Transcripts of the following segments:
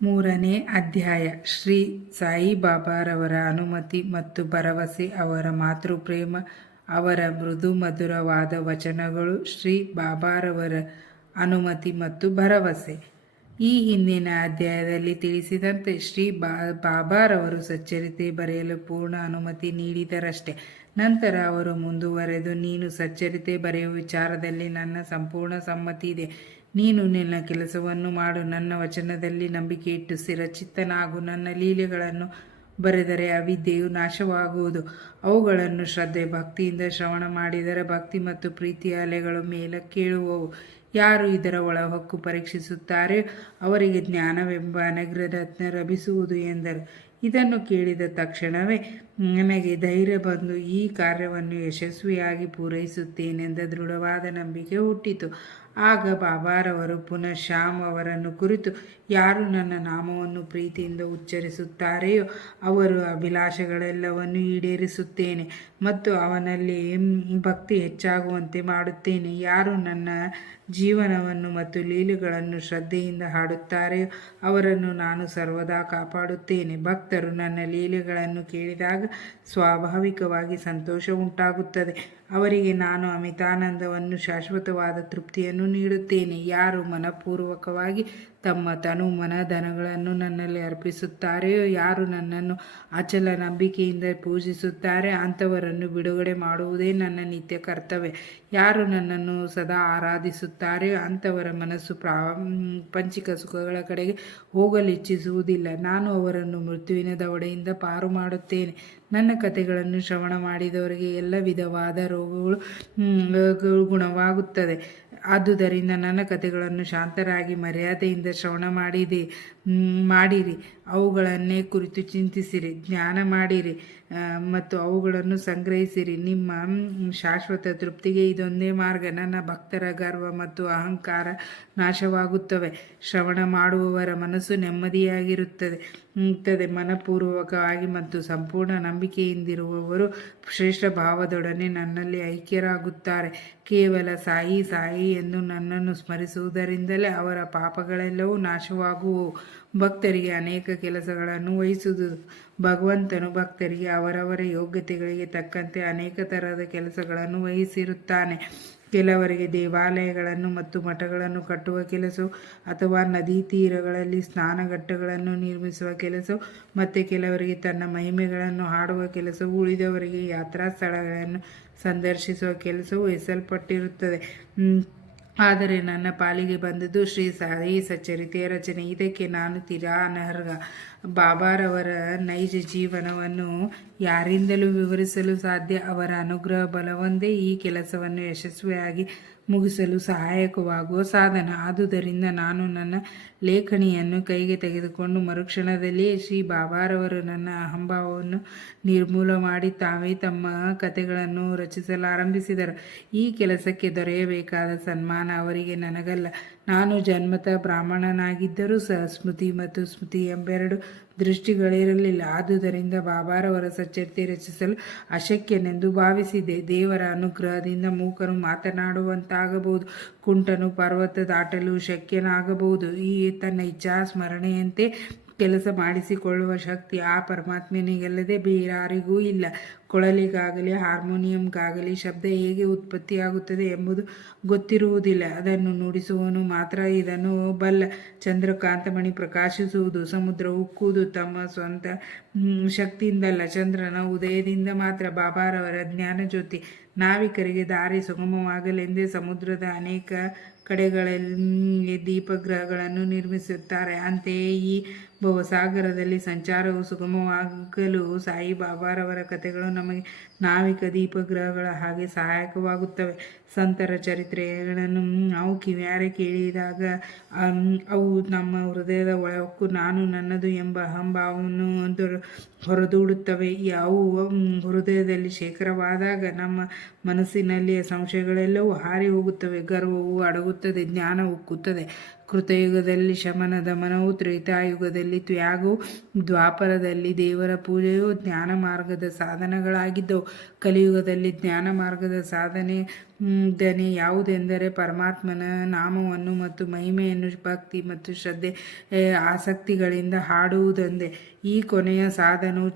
ಮೂರನೇ ಅಧ್ಯಾಯ. ಶ್ರೀ ಸಾಯಿಬಾಬಾರವರ ಅನುಮತಿ ಮತ್ತು ಭರವಸೆ. ಅವರ ಮಾತೃಪ್ರೇಮ, ಅವರ ಮೃದು ಮಧುರವಾದ ವಚನಗಳು. ಶ್ರೀ ಬಾಬಾರವರ ಅನುಮತಿ ಮತ್ತು ಭರವಸೆ. ಈ ಹಿಂದಿನ ಅಧ್ಯಾಯದಲ್ಲಿ ತಿಳಿಸಿದಂತೆ ಶ್ರೀ ಬಾಬಾರವರು ಸಚ್ಚರಿತೆ ಬರೆಯಲು ಪೂರ್ಣ ಅನುಮತಿ ನೀಡಿದರಷ್ಟೇ. ನಂತರ ಅವರು ಮುಂದುವರೆದು, ನೀನು ಸಚ್ಚರಿತೆ ಬರೆಯುವ ವಿಚಾರದಲ್ಲಿ ನನ್ನ ಸಂಪೂರ್ಣ ಸಮ್ಮತಿ ಇದೆ. ನೀನು ನಿನ್ನ ಕೆಲಸವನ್ನು ಮಾಡು. ನನ್ನ ವಚನದಲ್ಲಿ ನಂಬಿಕೆ ಇಟ್ಟು ಸ್ಥಿರಚಿತ್ತನಾಗು. ನನ್ನ ಲೀಲೆಗಳನ್ನು ಬರೆದರೆ ಅವಿದ್ಯೆಯು ನಾಶವಾಗುವುದು. ಅವುಗಳನ್ನು ಶ್ರದ್ಧೆ ಭಕ್ತಿಯಿಂದ ಶ್ರವಣ ಮಾಡಿದರೆ ಭಕ್ತಿ ಮತ್ತು ಪ್ರೀತಿಯ ಅಲೆಗಳು ಮೇಲಕ್ಕೇಳುವವು. ಯಾರು ಇದರ ಒಳಹೊಕ್ಕು ಪರೀಕ್ಷಿಸುತ್ತಾರೆಯೋ ಅವರಿಗೆ ಜ್ಞಾನವೆಂಬ ಅನಗ್ರರತ್ನ ಲಭಿಸುವುದು ಎಂದರು. ಇದನ್ನು ಕೇಳಿದ ತಕ್ಷಣವೇ ನನಗೆ ಧೈರ್ಯ ಬಂದು ಈ ಕಾರ್ಯವನ್ನು ಯಶಸ್ವಿಯಾಗಿ ಪೂರೈಸುತ್ತೇನೆಂದ ದೃಢವಾದ ನಂಬಿಕೆ ಹುಟ್ಟಿತು. ಆಗ ಬಾಬಾರವರು ಪುನಃ ಶ್ಯಾಮ್ ಅವರನ್ನು ಕುರಿತು, ಯಾರು ನನ್ನ ನಾಮವನ್ನು ಪ್ರೀತಿಯಿಂದ ಉಚ್ಚರಿಸುತ್ತಾರೆಯೋ ಅವರ ಅಭಿಲಾಷೆಗಳೆಲ್ಲವನ್ನು ಈಡೇರಿಸುತ್ತೇನೆ ಮತ್ತು ಅವನಲ್ಲಿ ಭಕ್ತಿ ಹೆಚ್ಚಾಗುವಂತೆ ಮಾಡುತ್ತೇನೆ. ಯಾರು ನನ್ನ ಜೀವನವನ್ನು ಮತ್ತು ಲೀಲೆಗಳನ್ನು ಶ್ರದ್ಧೆಯಿಂದ ಹಾಡುತ್ತಾರೆಯೋ ಅವರನ್ನು ನಾನು ಸರ್ವದಾ ಕಾಪಾಡುತ್ತೇನೆ. ಭಕ್ತರು ನನ್ನ ಲೀಲೆಗಳನ್ನು ಕೇಳಿದಾಗ ಸ್ವಾಭಾವಿಕವಾಗಿ ಸಂತೋಷ ಉಂಟಾಗುತ್ತದೆ. ಅವರಿಗೆ ನಾನು ಅಮಿತಾನಂದವನ್ನು, ಶಾಶ್ವತವಾದ ತೃಪ್ತಿಯನ್ನು ನೀಡುತ್ತೇನೆ. ಯಾರು ಮನಪೂರ್ವಕವಾಗಿ ತಮ್ಮ ತನು ಮನ ಧನಗಳನ್ನು ನನ್ನಲ್ಲಿ ಅರ್ಪಿಸುತ್ತಾರೆಯೋ, ಯಾರು ನನ್ನನ್ನು ಅಚಲ ನಂಬಿಕೆಯಿಂದ ಪೂಜಿಸುತ್ತಾರೆ, ಅಂಥವರನ್ನು ಬಿಡುಗಡೆ ಮಾಡುವುದೇ ನನ್ನ ನಿತ್ಯ ಕರ್ತವ್ಯ. ಯಾರು ನನ್ನನ್ನು ಸದಾ ಆರಾಧಿಸುತ್ತಾರೆಯೋ ಅಂಥವರ ಮನಸ್ಸು ಪ್ರಾಪಂಚಿಕ ಸುಖಗಳ ಕಡೆಗೆ ಹೋಗಲು ಇಚ್ಛಿಸುವುದಿಲ್ಲ. ನಾನು ಅವರನ್ನು ಮೃತ್ಯುವಿನ ದವಡೆಯಿಂದ ಪಾರು ಮಾಡುತ್ತೇನೆ. ನನ್ನ ಕಥೆಗಳನ್ನು ಶ್ರವಣ ಮಾಡಿದವರಿಗೆ ಎಲ್ಲ ವಿಧವಾದ ರೋಗಗಳು ಗುಣವಾಗುತ್ತದೆ. ಆದುದರಿಂದ ನನ್ನ ಕಥೆಗಳನ್ನು ಶಾಂತರಾಗಿ ಮರ್ಯಾದೆಯಿಂದ ಶ್ರವಣ ಮಾಡಿರಿ. ಅವುಗಳನ್ನೇ ಕುರಿತು ಚಿಂತಿಸಿರಿ, ಜ್ಞಾನ ಮಾಡಿರಿ ಮತ್ತು ಅವುಗಳನ್ನು ಸಂಗ್ರಹಿಸಿರಿ. ನಿಮ್ಮ ಶಾಶ್ವತ ತೃಪ್ತಿಗೆ ಇದೊಂದೇ ಮಾರ್ಗ. ನನ್ನ ಭಕ್ತರ ಗರ್ವ ಮತ್ತು ಅಹಂಕಾರ ನಾಶವಾಗುತ್ತವೆ. ಶ್ರವಣ ಮಾಡುವವರ ಮನಸ್ಸು ನೆಮ್ಮದಿಯಾಗಿರುತ್ತದೆ. ಮನಪೂರ್ವಕವಾಗಿ ಮತ್ತು ಸಂಪೂರ್ಣ ನಂಬಿಕೆಯಿಂದಿರುವವರು ಶ್ರೇಷ್ಠ ಭಾವದೊಡನೆ ನನ್ನಲ್ಲಿ ಐಕ್ಯರಾಗುತ್ತಾರೆ. ಕೇವಲ ಸಾಯಿ ಸಾಯಿ ಎಂದು ನನ್ನನ್ನು ಸ್ಮರಿಸುವುದರಿಂದಲೇ ಅವರ ಪಾಪಗಳೆಲ್ಲವೂ ನಾಶವಾಗುವವು. ಭಕ್ತರಿಗೆ ಅನೇಕ ಕೆಲಸಗಳನ್ನು ವಹಿಸುವುದು. ಭಗವಂತನು ಭಕ್ತರಿಗೆ ಅವರವರ ಯೋಗ್ಯತೆಗಳಿಗೆ ತಕ್ಕಂತೆ ಅನೇಕ ತರಹದ ಕೆಲಸಗಳನ್ನು ವಹಿಸಿರುತ್ತಾನೆ. ಕೆಲವರಿಗೆ ದೇವಾಲಯಗಳನ್ನು ಮತ್ತು ಮಠಗಳನ್ನು ಕಟ್ಟುವ ಕೆಲಸವು, ಅಥವಾ ನದಿ ತೀರಗಳಲ್ಲಿ ಸ್ನಾನಘಟ್ಟಗಳನ್ನು ನಿರ್ಮಿಸುವ ಕೆಲಸವು, ಮತ್ತು ಕೆಲವರಿಗೆ ತನ್ನ ಮಹಿಮೆಗಳನ್ನು ಹಾಡುವ ಕೆಲಸವು, ಉಳಿದವರಿಗೆ ಯಾತ್ರಾ ಸ್ಥಳಗಳನ್ನು ಸಂದರ್ಶಿಸುವ ಕೆಲಸವು ವಹಿಸಲ್ಪಟ್ಟಿರುತ್ತದೆ. ಆದರೆ ನನ್ನ ಪಾಲಿಗೆ ಬಂದದ್ದು ಶ್ರೀ ಸಾಯಿ ಸಚ್ಚರಿತೆಯ ರಚನೆ. ಇದಕ್ಕೆ ನಾನು ತೀರಾ ಅನರ್ಹ. ಬಾಬಾರವರ ನೈಜ ಜೀವನವನ್ನು ಯಾರಿಂದಲೂ ವಿವರಿಸಲು ಸಾಧ್ಯ. ಅವರ ಅನುಗ್ರಹ ಬಲವೊಂದೇ ಈ ಕೆಲಸವನ್ನು ಯಶಸ್ವಿಯಾಗಿ ಮುಗಿಸಲು ಸಹಾಯಕವಾಗುವ ಸಾಧನ. ಆದುದರಿಂದ ನಾನು ನನ್ನ ಲೇಖನಿಯನ್ನು ಕೈಗೆ ತೆಗೆದುಕೊಂಡು ಮರುಕ್ಷಣದಲ್ಲಿಯೇ ಶ್ರೀ ಬಾಬಾರವರು ನನ್ನ ಅಹಂಭಾವವನ್ನು ನಿರ್ಮೂಲ ಮಾಡಿ ತಾವೇ ತಮ್ಮ ಕಥೆಗಳನ್ನು ರಚಿಸಲಾರಂಭಿಸಿದರು. ಈ ಕೆಲಸಕ್ಕೆ ದೊರೆಯಬೇಕಾದ ಸನ್ಮಾನ ಅವರಿಗೆ, ನನಗಲ್ಲ. ನಾನು ಜನ್ಮತಃ ಬ್ರಾಹ್ಮಣನಾಗಿದ್ದರೂ ಸಹ ಸ್ಮೃತಿ ಮತ್ತು ಸ್ಮೃತಿ ಎಂಬೆರಡು ದೃಷ್ಟಿಗಳಿರಲಿಲ್ಲ. ಆದುದರಿಂದ ಬಾಬಾರವರ ಸಚ್ಚರಿತೆ ರಚಿಸಲು ಅಶಕ್ಯನೆಂದು ಭಾವಿಸಿದೆ. ದೇವರ ಅನುಗ್ರಹದಿಂದ ಮೂಕನು ಮಾತನಾಡುವಂತಾಗಬಹುದು, ಕುಂಟನು ಪರ್ವತ ದಾಟಲು ಶಕ್ಯನಾಗಬಹುದು. ಈ ತನ್ನ ಇಚ್ಛಾ ಸ್ಮರಣೆಯಂತೆ ಕೆಲಸ ಮಾಡಿಸಿಕೊಳ್ಳುವ ಶಕ್ತಿ ಆ ಪರಮಾತ್ಮನಿಗಲ್ಲದೆ ಬೇರಾರಿಗೂ ಇಲ್ಲ. ಕೊಳಲಿಗಾಗಲಿ ಹಾರ್ಮೋನಿಯಂಗಾಗಲಿ ಶಬ್ದ ಹೇಗೆ ಉತ್ಪತ್ತಿಯಾಗುತ್ತದೆ ಎಂಬುದು ಗೊತ್ತಿರುವುದಿಲ್ಲ. ಅದನ್ನು ನುಡಿಸುವವನು ಮಾತ್ರ ಇದನ್ನು ಬಲ್ಲ. ಚಂದ್ರಕಾಂತಮಣಿ ಪ್ರಕಾಶಿಸುವುದು, ಸಮುದ್ರ ಉಕ್ಕುವುದು ತಮ್ಮ ಸ್ವಂತ ಶಕ್ತಿಯಿಂದಲ್ಲ, ಚಂದ್ರನ ಉದಯದಿಂದ ಮಾತ್ರ. ಬಾಬಾರವರ ಜ್ಞಾನಜ್ಯೋತಿ ನಾವಿಕರಿಗೆ ದಾರಿ ಸುಗಮವಾಗಲೆಂದೇ ಸಮುದ್ರದ ಅನೇಕ ಕಡೆಗಳಲ್ಲಿ ದೀಪಗೃಹಗಳನ್ನು ನಿರ್ಮಿಸುತ್ತಾರೆ. ಅಂತೆಯೇ ಈ ಭವಸಾಗರದಲ್ಲಿ ಸಂಚಾರವು ಸುಗಮವಾಗಲು ಸಾಯಿಬಾಬಾರವರ ಕಥೆಗಳು ನಮಗೆ ನಾವಿಕ ದೀಪಗೃಹಗಳ ಹಾಗೆ ಸಹಾಯಕವಾಗುತ್ತವೆ. ಸಂತರ ಚರಿತ್ರೆಗಳನ್ನು ನಾವು ಕಿವಿಯಾರೆ ಕೇಳಿದಾಗ ಅವು ನಮ್ಮ ಹೃದಯದ ಒಳಕ್ಕೂ ನಾನು ನನ್ನದು ಎಂಬ ಅಹಂಭಾವವನ್ನು ಹೊರದೂಡುತ್ತವೆ. ಅವು ಹೃದಯದಲ್ಲಿ ಶೇಖರವಾದಾಗ ನಮ್ಮ ಮನಸ್ಸಿನಲ್ಲಿಯ ಸಂಶಯಗಳೆಲ್ಲವೂ ಹಾರಿ ಹೋಗುತ್ತವೆ. ಗರ್ವವು ಅಡಗುತ್ತದೆ, ಜ್ಞಾನ ಉಕ್ಕುತ್ತದೆ, ಕೃತಯುಗದಲ್ಲಿ ಶಮನ ದಮನವು, ತ್ರೇತಾಯುಗದಲ್ಲಿ ತ್ಯಾಗವು, ದ್ವಾಪರದಲ್ಲಿ ದೇವರ ಪೂಜೆಯು ಜ್ಞಾನ ಮಾರ್ಗದ ಸಾಧನಗಳಾಗಿದ್ದವು. ಕಲಿಯುಗದಲ್ಲಿ ಜ್ಞಾನ ಮಾರ್ಗದ ಸಾಧನೆ ಯಾವುದೆಂದರೆ ಪರಮಾತ್ಮನ ನಾಮವನ್ನು ಮತ್ತು ಮಹಿಮೆಯನ್ನು ಭಕ್ತಿ ಮತ್ತು ಶ್ರದ್ಧೆ ಆಸಕ್ತಿಗಳಿಂದ ಹಾಡುವುದೊಂದೇ. ಈ ಕೊನೆಯ ಸಾಧನವು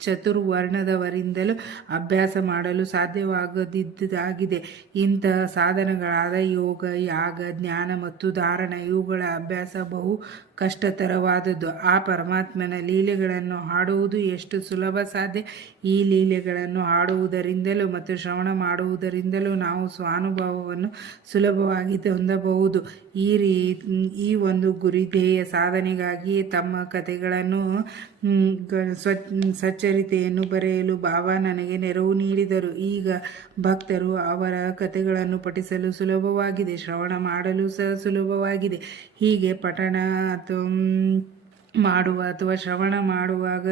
ಚತುರ್ವರ್ಣದವರಿಂದಲೂ ಅಭ್ಯಾಸ ಮಾಡಲು ಸಾಧ್ಯವಾಗದಿದ್ದಾಗಿದೆ. ಇಂತಹ ಸಾಧನಗಳಾದ ಯೋಗ, ಯಾಗ, ಜ್ಞಾನ ಮತ್ತು ಧಾರಣ ಇವುಗಳ ಅಭ್ಯಾಸ ಬಹು ಕಷ್ಟತರವಾದದ್ದು. ಆ ಪರಮಾತ್ಮನ ಲೀಲೆಗಳನ್ನು ಹಾಡುವುದು ಎಷ್ಟು ಸುಲಭ ಸಾಧ್ಯ. ಈ ಲೀಲೆಗಳನ್ನು ಹಾಡುವುದರಿಂದಲೂ ಮತ್ತು ಶ್ರವಣ ಮಾಡುವುದರಿಂದಲೂ ನಾವು ಸ್ವಾನುಭವವನ್ನು ಸುಲಭವಾಗಿ ಹೊಂದಬಹುದು. ಈ ಒಂದು ಗುರಿಧೇಯ ಸಾಧನೆಗಾಗಿಯೇ ತಮ್ಮ ಕಥೆಗಳನ್ನು ಸಚ್ಚರಿತೆಯನ್ನು ಬರೆಯಲು ಬಾಬಾ ನನಗೆ ನೆರವು ನೀಡಿದರು. ಈಗ ಭಕ್ತರು ಅವರ ಕಥೆಗಳನ್ನು ಪಠಿಸಲು ಸುಲಭವಾಗಿದೆ, ಶ್ರವಣ ಮಾಡಲು ಸಹ ಸುಲಭವಾಗಿದೆ. ಹೀಗೆ ಪಠಣ ಅಥವಾ ಶ್ರವಣ ಮಾಡುವಾಗ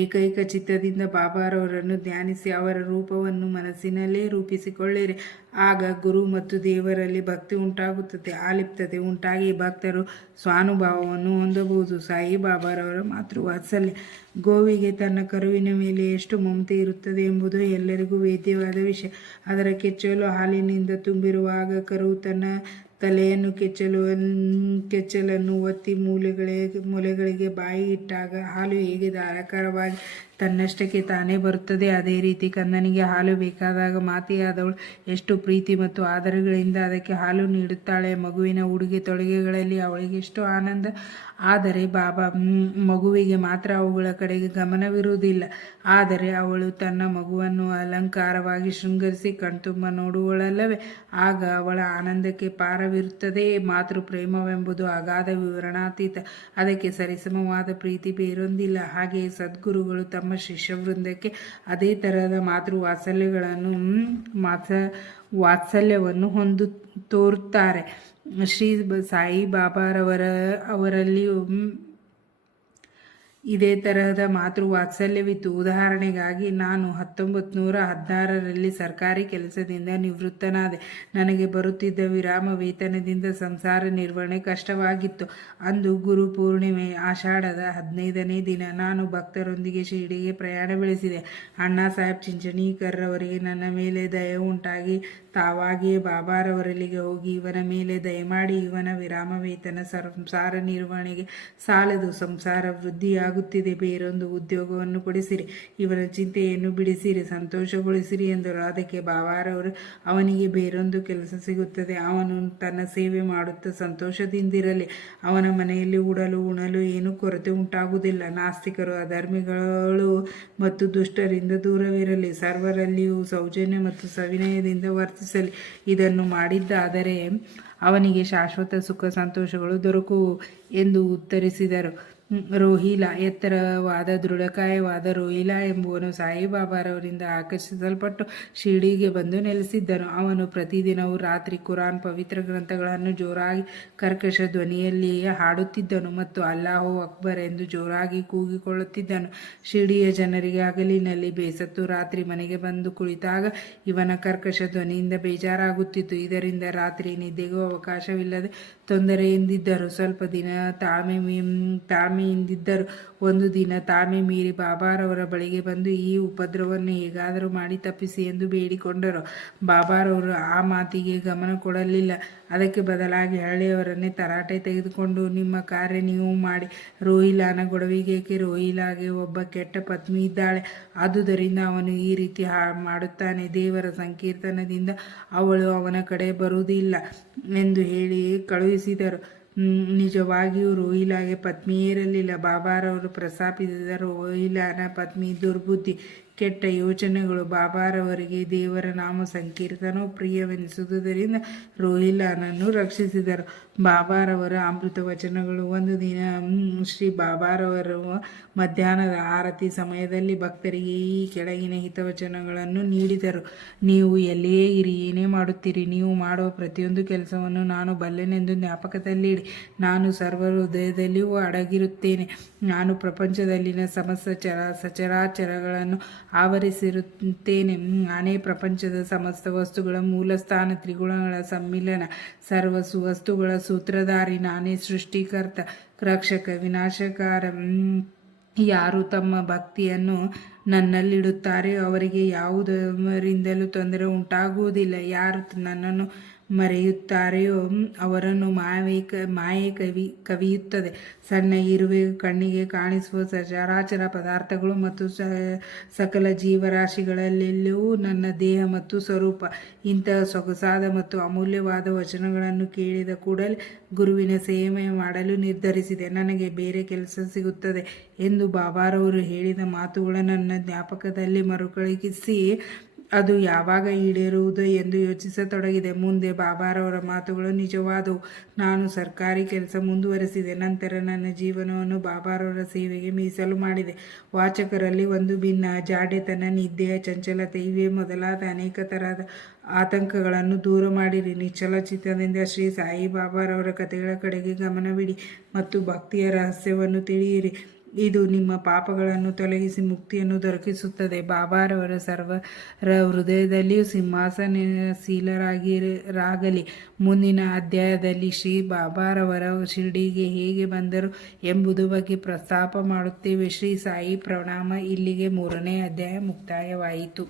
ಏಕೈಕ ಚಿತ್ತದಿಂದ ಬಾಬಾರವರನ್ನು ಧ್ಯಾನಿಸಿ ಅವರ ರೂಪವನ್ನು ಮನಸ್ಸಿನಲ್ಲೇ ರೂಪಿಸಿಕೊಳ್ಳಿರಿ. ಆಗ ಗುರು ಮತ್ತು ದೇವರಲ್ಲಿ ಭಕ್ತಿ ಉಂಟಾಗುತ್ತದೆ. ಆಲಿಪ್ತತೆ ಉಂಟಾಗಿ ಭಕ್ತರು ಸ್ವಾನುಭಾವವನ್ನು ಹೊಂದಬಹುದು. ಸಾಯಿಬಾಬಾರವರ ಮಾತೃವಾತ್ಸಲ್ಯ. ಗೋವಿಗೆ ತನ್ನ ಕರುವಿನ ಮೇಲೆ ಎಷ್ಟು ಮಮತೆ ಇರುತ್ತದೆ ಎಂಬುದು ಎಲ್ಲರಿಗೂ ವೇದ್ಯವಾದ ವಿಷಯ. ಅದರ ಕೆಚ್ಚಲು ಹಾಲಿನಿಂದ ತುಂಬಿರುವಾಗ ಕರು ತನ್ನ ತಲೆಯನ್ನು ಕೆಚ್ಚಲನ್ನು ಒತ್ತಿ ಮೊಲೆಗಳಿಗೆ ಬಾಯಿ ಇಟ್ಟಾಗ ಹಾಲು ಹೇಗೆ ಧಾರಾಕಾರವಾಗಿ ತನ್ನಷ್ಟಕ್ಕೆ ತಾನೇ ಬರುತ್ತದೆ, ಅದೇ ರೀತಿ ಕಂದನಿಗೆ ಹಾಲು ಬೇಕಾದಾಗ ಮಾತೆಯಾದವಳು ಎಷ್ಟು ಪ್ರೀತಿ ಮತ್ತು ಆದರಗಳಿಂದ ಅದಕ್ಕೆ ಹಾಲು ನೀಡುತ್ತಾಳೆ. ಮಗುವಿನ ಉಡುಗೆ ತೊಡುಗೆಗಳಲ್ಲಿ ಅವಳಿಗೆ ಎಷ್ಟು ಆನಂದ. ಆದರೆ ಮಗುವಿಗೆ ಮಾತ್ರ ಅವುಗಳ ಕಡೆಗೆ ಗಮನವಿರುವುದಿಲ್ಲ. ಆದರೆ ಅವಳು ತನ್ನ ಮಗುವನ್ನು ಅಲಂಕಾರವಾಗಿ ಶೃಂಗರಿಸಿ ಕಣ್ತುಂಬ ನೋಡುವಳಲ್ಲವೇ, ಆಗ ಅವಳ ಆನಂದಕ್ಕೆ ಪಾರವಿರುತ್ತದೆ. ಮಾತೃ ಪ್ರೇಮವೆಂಬುದು ಅಗಾಧ ವಿವರಣಾತೀತ. ಅದಕ್ಕೆ ಸರಿಸಮವಾದ ಪ್ರೀತಿ ಬೇರೊಂದಿಲ್ಲ. ಹಾಗೆಯೇ ಸದ್ಗುರುಗಳು ತಮ್ಮ ಶಿಷ್ಯವೃಂದಕ್ಕೆ ಅದೇ ತರಹದ ವಾತ್ಸಲ್ಯವನ್ನು ತೋರುತ್ತಾರೆ. ಶ್ರೀ ಸಾಯಿ ಅವರಲ್ಲಿಯೂ ಇದೇ ತರಹದ ವಾತ್ಸಲ್ಯವಿತ್ತು. ಉದಾಹರಣೆಗಾಗಿ ನಾನು 1916ರಲ್ಲಿ ಸರ್ಕಾರಿ ಕೆಲಸದಿಂದ ನಿವೃತ್ತನಾದೆ. ನನಗೆ ಬರುತ್ತಿದ್ದ ವಿರಾಮ ವೇತನದಿಂದ ಸಂಸಾರ ನಿರ್ವಹಣೆ ಕಷ್ಟವಾಗಿತ್ತು. ಅಂದು ಗುರು ಪೂರ್ಣಿಮೆ, ಆಷಾಢದ 15ನೇ ದಿನ. ನಾನು ಭಕ್ತರೊಂದಿಗೆ ಶಿರಡಿಗೆ ಪ್ರಯಾಣ ಬೆಳೆಸಿದೆ. ಅಣ್ಣಾ ಸಾಹೇಬ್ ಚಿಂಚಣೀಕರ್ರವರಿಗೆ ನನ್ನ ಮೇಲೆ ದಯ ಉಂಟಾಗಿ ತಾವಾಗಿಯೇ ಬಾಬಾರವರಲ್ಲಿಗೆ ಹೋಗಿ, ಇವನ ಮೇಲೆ ದಯಮಾಡಿ ಇವನ ವಿರಾಮ ವೇತನ ಸಂಸಾರ ನಿರ್ವಹಣೆಗೆ ಸಾಲದು, ಸಂಸಾರ ವೃದ್ಧಿಯಾಗುತ್ತಿದೆ, ಬೇರೊಂದು ಉದ್ಯೋಗವನ್ನು ಕೊಡಿಸಿರಿ, ಇವನ ಚಿಂತೆಯನ್ನು ಬಿಡಿಸಿರಿ, ಸಂತೋಷಗೊಳಿಸಿರಿ ಎಂದರು. ಅದಕ್ಕೆ ಬಾಬಾರವರು, ಅವನಿಗೆ ಬೇರೊಂದು ಕೆಲಸ ಸಿಗುತ್ತದೆ, ಅವನು ತನ್ನ ಸೇವೆ ಮಾಡುತ್ತಾ ಸಂತೋಷದಿಂದಿರಲಿ, ಅವನ ಮನೆಯಲ್ಲಿ ಉಣಲು ಏನು ಕೊರತೆ ಉಂಟಾಗುವುದಿಲ್ಲ. ನಾಸ್ತಿಕರು, ಅಧರ್ಮಿಗಳು ಮತ್ತು ದುಷ್ಟರಿಂದ ದೂರವಿರಲಿ, ಸರ್ವರಲ್ಲಿಯೂ ಸೌಜನ್ಯ ಮತ್ತು ಸವಿನಯದಿಂದ ವರ್ತಿಸಲಿ. ಇದನ್ನು ಮಾಡಿದ್ದಾದರೆ ಅವನಿಗೆ ಶಾಶ್ವತ ಸುಖ ಸಂತೋಷಗಳು ದೊರಕುವು ಎಂದು ಉತ್ತರಿಸಿದರು. ರೋಹಿಲಾ, ಎತ್ತರವಾದ ದೃಢಕಾಯವಾದ ರೋಹಿಲಾ ಎಂಬುವನು ಸಾಯಿಬಾಬಾರವರಿಂದ ಆಕರ್ಷಿಸಲ್ಪಟ್ಟು ಶಿರಡಿಗೆ ಬಂದು ನೆಲೆಸಿದ್ದನು. ಅವನು ಪ್ರತಿದಿನವೂ ರಾತ್ರಿ ಕುರಾನ್ ಪವಿತ್ರ ಗ್ರಂಥಗಳನ್ನು ಜೋರಾಗಿ ಕರ್ಕಶ ಧ್ವನಿಯಲ್ಲಿಯೇ ಹಾಡುತ್ತಿದ್ದನು ಮತ್ತು ಅಲ್ಲಾಹು ಅಕ್ಬರ್ ಎಂದು ಜೋರಾಗಿ ಕೂಗಿಕೊಳ್ಳುತ್ತಿದ್ದನು. ಶಿರಡಿಯ ಜನರಿಗೆ ಹಗಲಿನಲ್ಲಿ ಬೇಸತ್ತು ರಾತ್ರಿ ಮನೆಗೆ ಬಂದು ಕುಳಿತಾಗ ಇವನ ಕರ್ಕಶ ಧ್ವನಿಯಿಂದ ಬೇಜಾರಾಗುತ್ತಿತ್ತು. ಇದರಿಂದ ರಾತ್ರಿ ನಿದ್ದೆಗೂ ಅವಕಾಶವಿಲ್ಲದೆ ತೊಂದರೆಯಿಂದಿದ್ದರು. ಸ್ವಲ್ಪ ದಿನ ತಾಳ್ಮೆಯಿಂದಿದ್ದರು. ಒಂದು ದಿನ ತಾಳ್ಮೆ ಮೀರಿ ಬಾಬಾರವರ ಬಳಿಗೆ ಬಂದು ಈ ಉಪದ್ರವವನ್ನು ಹೇಗಾದರೂ ಮಾಡಿ ತಪ್ಪಿಸಿ ಎಂದು ಬೇಡಿಕೊಂಡರು. ಬಾಬಾರವರು ಆ ಮಾತಿಗೆ ಗಮನ ಕೊಡಲಿಲ್ಲ. ಅದಕ್ಕೆ ಬದಲಾಗಿ ಹಳ್ಳಿಯವರನ್ನೇ ತರಾಟೆ ತೆಗೆದುಕೊಂಡು, ನಿಮ್ಮ ಕಾರ್ಯ ನೀವು ಮಾಡಿ, ರೋಹಿಲಾನ ಗೊಡವಿಗೇಕೆ? ರೋಹಿಲಾಗೆ ಒಬ್ಬ ಕೆಟ್ಟ ಪತ್ನಿ ಇದ್ದಾಳೆ, ಆದುದರಿಂದ ಅವನು ಈ ರೀತಿ ಮಾಡುತ್ತಾನೆ. ದೇವರ ಸಂಕೀರ್ತನದಿಂದ ಅವಳು ಅವನ ಕಡೆ ಬರುವುದಿಲ್ಲ ಎಂದು ಹೇಳಿ ಕಳುಹಿಸಿದರು. ನಿಜವಾಗಿಯೂ ರೋಹಿಲಾಗೆ ಪತ್ನಿಯೇ ಇರಲಿಲ್ಲ. ಬಾಬಾರವರು ಪ್ರಸ್ತಾಪಿಸಿದ ರೋಹಿಲಾನ ಪತ್ನಿ ದುರ್ಬುದ್ಧಿ, ಕೆಟ್ಟ ಯೋಚನೆಗಳು. ಬಾಬಾರವರಿಗೆ ದೇವರ ನಾಮ ಸಂಕೀರ್ತನವು ಪ್ರಿಯವೆನಿಸುವುದರಿಂದ ರೋಹಿಲಾನನ್ನು ರಕ್ಷಿಸಿದರು. ಬಾಬಾರವರ ಅಮೃತ ವಚನಗಳು. ಒಂದು ದಿನ ಶ್ರೀ ಬಾಬಾರವರು ಮಧ್ಯಾಹ್ನದ ಆರತಿ ಸಮಯದಲ್ಲಿ ಭಕ್ತರಿಗೆ ಈ ಕೆಳಗಿನ ಹಿತವಚನಗಳನ್ನು ನೀಡಿದರು. ನೀವು ಎಲ್ಲಿಯೇ ಇರಿ, ಏನೇ ಮಾಡುತ್ತೀರಿ, ನೀವು ಮಾಡುವ ಪ್ರತಿಯೊಂದು ಕೆಲಸವನ್ನು ನಾನು ಬಲ್ಲೆನೆಂದು ಜ್ಞಾಪಕದಲ್ಲಿಡಿ. ನಾನು ಸರ್ವರ ಹೃದಯದಲ್ಲಿಯೂ ಅಡಗಿರುತ್ತೇನೆ. ನಾನು ಪ್ರಪಂಚದಲ್ಲಿನ ಸಮಸ್ತ ಸಚರಾಚರಗಳನ್ನು ಆವರಿಸಿರುತ್ತೇನೆ. ನಾನೇ ಪ್ರಪಂಚದ ಸಮಸ್ತ ವಸ್ತುಗಳ ಮೂಲಸ್ಥಾನ, ತ್ರಿಗುಣಗಳ ಸಮ್ಮಿಲನ, ಸರ್ವ ವಸ್ತುಗಳ ಸೂತ್ರಧಾರಿ. ನಾನೇ ಸೃಷ್ಟಿಕರ್ತ, ರಕ್ಷಕ, ವಿನಾಶಕಾರ. ಯಾರು ತಮ್ಮ ಭಕ್ತಿಯನ್ನು ನನ್ನಲ್ಲಿಡುತ್ತಾರೆಯೋ ಅವರಿಗೆ ಯಾವುದರಿಂದಲೂ ತೊಂದರೆ ಉಂಟಾಗುವುದಿಲ್ಲ. ಯಾರು ನನ್ನನ್ನು ಮರೆಯುತ್ತಾರೆಯೋ ಅವರನ್ನು ಮಾಯೆ ಕವಿಯುತ್ತದೆ. ಸಣ್ಣ ಇರುವೆ, ಕಣ್ಣಿಗೆ ಕಾಣಿಸುವ ಸಚರಾಚರ ಪದಾರ್ಥಗಳು ಮತ್ತು ಸಕಲ ಜೀವರಾಶಿಗಳಲ್ಲೆಲ್ಲವೂ ನನ್ನ ದೇಹ ಮತ್ತು ಸ್ವರೂಪ. ಇಂತಹ ಸೊಗಸಾದ ಮತ್ತು ಅಮೂಲ್ಯವಾದ ವಚನಗಳನ್ನು ಕೇಳಿದ ಕೂಡಲೇ ಗುರುವಿನ ಸೇವೆ ಮಾಡಲು ನಿರ್ಧರಿಸಿದೆ. ನನಗೆ ಬೇರೆ ಕೆಲಸ ಸಿಗುತ್ತದೆ ಎಂದು ಬಾಬಾರವರು ಹೇಳಿದ ಮಾತುಗಳು ನನ್ನ ಜ್ಞಾಪಕದಲ್ಲಿ ಮರುಕಳಿಸಿ ಅದು ಯಾವಾಗ ಈಡೇರುವುದು ಎಂದು ಯೋಚಿಸತೊಡಗಿದೆ. ಮುಂದೆ ಬಾಬಾರವರ ಮಾತುಗಳು ನಿಜವಾದವು. ನಾನು ಸರ್ಕಾರಿ ಕೆಲಸ ಮುಂದುವರೆಸಿದೆ. ನಂತರ ನನ್ನ ಜೀವನವನ್ನು ಬಾಬಾರವರ ಸೇವೆಗೆ ಮೀಸಲು ಮಾಡಿದೆ. ವಾಚಕರಲ್ಲಿ ಒಂದು ಭಿನ್ನ, ಜಾಡ್ಯತನ, ನಿದ್ದೆಯ ಚಂಚಲತೆ ಇವೇ ಮೊದಲಾದ ಅನೇಕ ತರಹದ ಆತಂಕಗಳನ್ನು ದೂರ ಮಾಡಿರಿ. ನಿಶ್ಚಲ ಚಿತ್ತದಿಂದ ಶ್ರೀ ಸಾಯಿಬಾಬಾರವರ ಕಥೆಗಳ ಕಡೆಗೆ ಗಮನವಿಡಿ ಮತ್ತು ಭಕ್ತಿಯ ರಹಸ್ಯವನ್ನು ತಿಳಿಯಿರಿ. ಇದು ನಿಮ್ಮ ಪಾಪಗಳನ್ನು ತೊಲಗಿಸಿ ಮುಕ್ತಿಯನ್ನು ದೊರಕಿಸುತ್ತದೆ. ಬಾಬಾರವರ ಸರ್ವರ ಹೃದಯದಲ್ಲಿಯೂ ಸಿಂಹಾಸನಶೀಲರಾಗಲಿ. ಮುಂದಿನ ಅಧ್ಯಾಯದಲ್ಲಿ ಶ್ರೀ ಬಾಬಾರವರ ಶಿರ್ಡಿಗೆ ಹೇಗೆ ಬಂದರು ಎಂಬುದು ಬಗ್ಗೆ ಪ್ರಸ್ತಾಪ ಮಾಡುತ್ತೇವೆ. ಶ್ರೀ ಸಾಯಿ ಪ್ರಣಾಮ. ಇಲ್ಲಿಗೆ 3ನೇ ಅಧ್ಯಾಯ ಮುಕ್ತಾಯವಾಯಿತು.